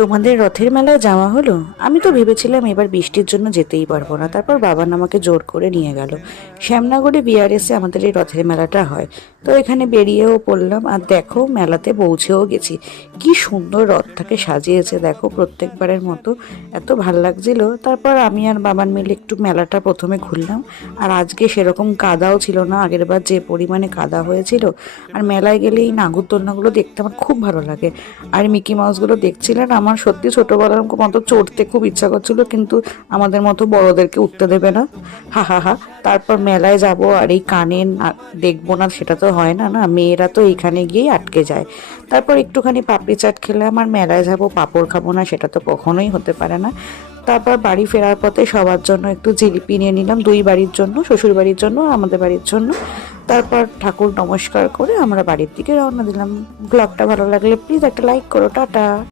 তোমাদের রথের মেলায় যাওয়া হলো? আমি তো ভেবেছিলাম এবার বৃষ্টির জন্য যেতেই পারবো না, তারপর বাবা আমাকে জোর করে নিয়ে গেল। শ্যামনগরে বিআরএসে আমাদের এই রথের মেলাটা হয়, তো এখানে বেরিয়েও পড়লাম। আর দেখো, মেলাতে পৌঁছেও গেছি। কি সুন্দর রথটাকে সাজিয়েছে দেখো, প্রত্যেকবারের মতো। এত ভাল লাগছিল। তারপর আমি আর বাবার মিলে একটু মেলাটা প্রথমে ঘুরলাম। আর আজকে সেরকম কাদাও ছিল না, আগেরবার যে পরিমাণে কাদা হয়েছিল। আর মেলায় গেলে এই নাগরদোলনাগুলো দেখতে আমার খুব ভালো লাগে। আর মিকি মাউসগুলো দেখছিলেন, আমার সত্যি ছোটোবেলার মতো চড়তে খুব ইচ্ছা করছিল, কিন্তু আমাদের মতো বড়োদেরকে উঠতে দেবে না। হা হা হা। তারপর মেলায় যাব আর এই কানে দেখবো না, সেটা তো হয় না। না, মেয়েরা তো এইখানে গিয়েই আটকে যায়। তারপর একটুখানি পাপড়ি চাট খেলাম। আর মেলায় যাব, পাঁপড় খাবো না, সেটা তো কখনোই হতে পারে না। তারপর বাড়ি ফেরার পথে সবার জন্য একটু জিলিপি নিয়ে নিলাম, দুই বাড়ির জন্য, শ্বশুর বাড়ির জন্য আর আমাদের বাড়ির জন্য। তারপর ঠাকুর নমস্কার করে আমরা বাড়ির দিকে রওনা দিলাম। ব্লগটা ভালো লাগলে প্লিজ একটা লাইক করো। টাটা।